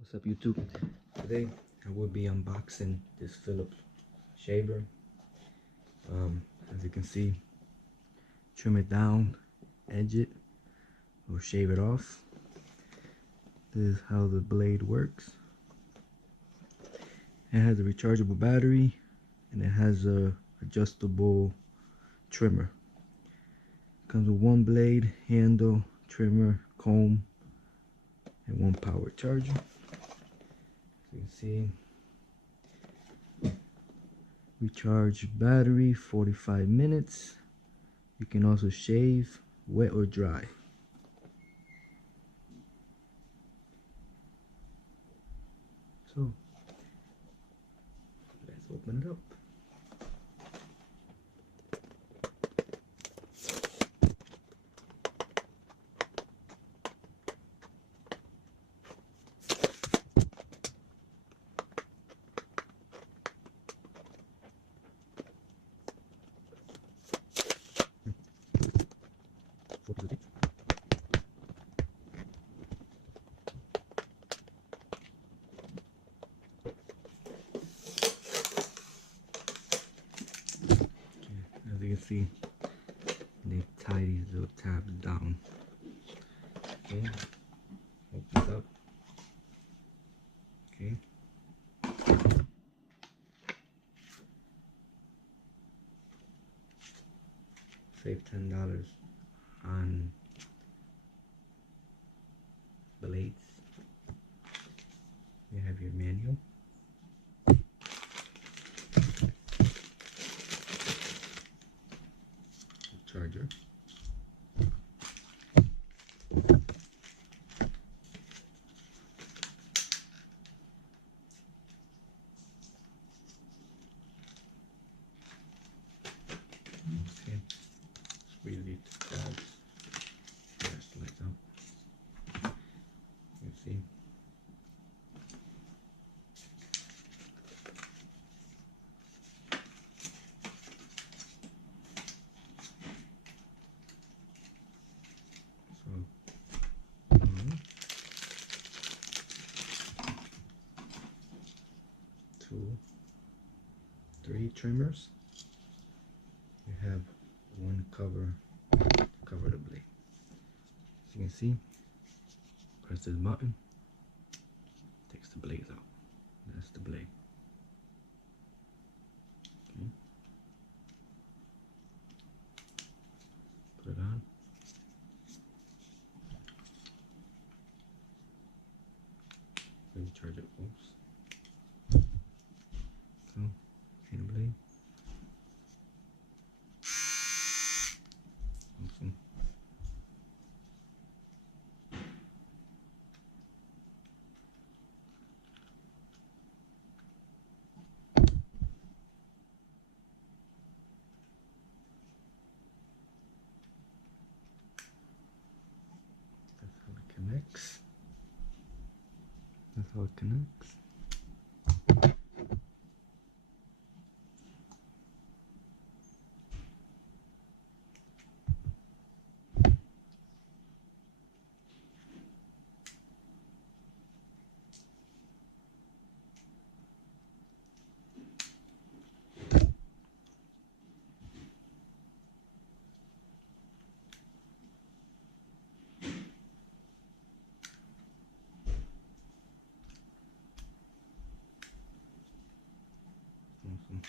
What's up, YouTube? Today I will be unboxing this Phillips shaver. As you can see, trim it down, edge it, or shave it off. This is how the blade works. It has a rechargeable battery and it has a adjustable trimmer. Comes with one blade, handle, trimmer, comb, and one power charger. As you can see, recharge battery 45 minutes. You can also shave wet or dry. So let's open it up. As you can see, they tie these little tabs down. Okay, opens up. Okay. Save $10 on blades. You have your manual. Charger. Okay, squeeze these tabs. Just like that. You see. So, 1, 2, 3 trimmers. You have one cover to cover the blade. As you can see, press this button, takes the blades out. That's the blade. Okay. Put it on. Recharge it, folks. So, see the blade? Awesome. That's how it connects. That's how it connects. Awesome.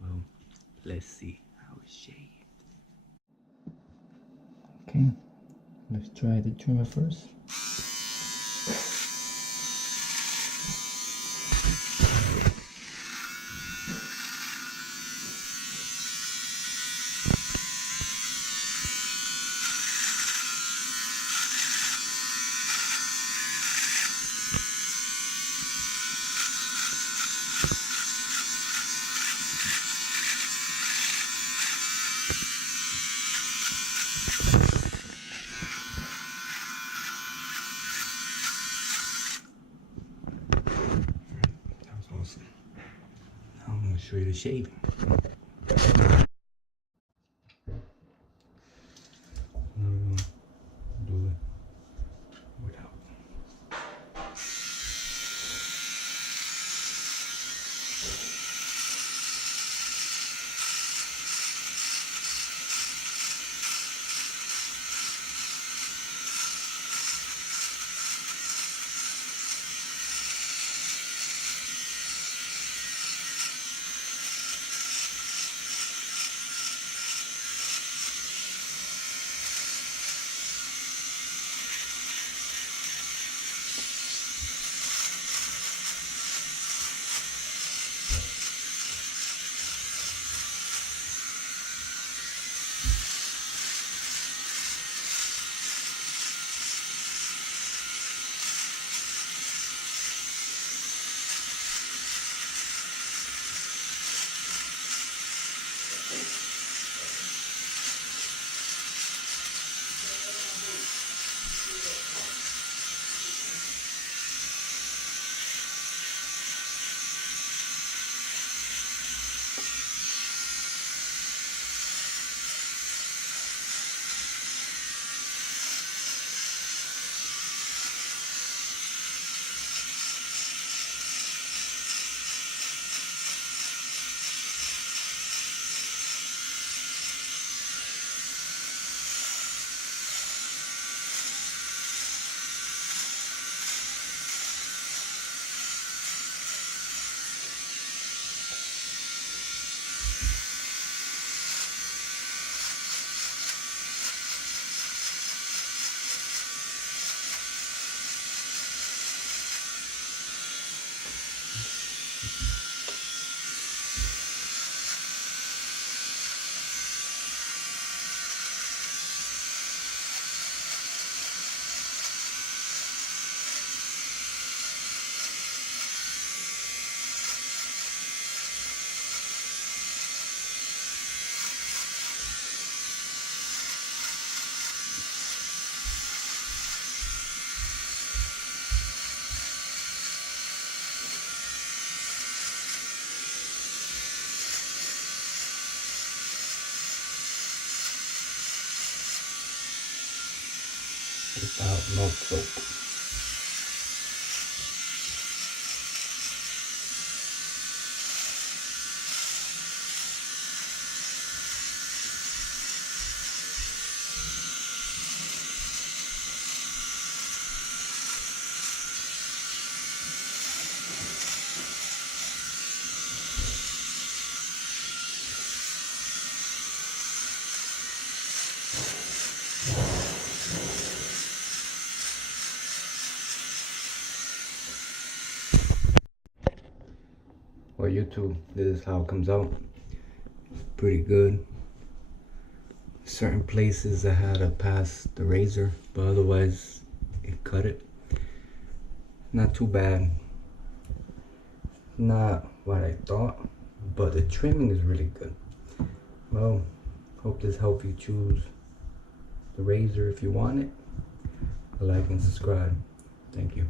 Well, let's see how it's shaved. Okay, let's try the trimmer first. That was awesome. Now I'm going to show you the shaving. Now we're going to do it without. without no soap. Well, YouTube, this is how it comes out. It's pretty good. Certain places I had to pass the razor, but otherwise it cut it. Not too bad. Not what I thought, but the trimming is really good. Well, hope this helped you choose the razor if you want it. Like and subscribe. Thank you.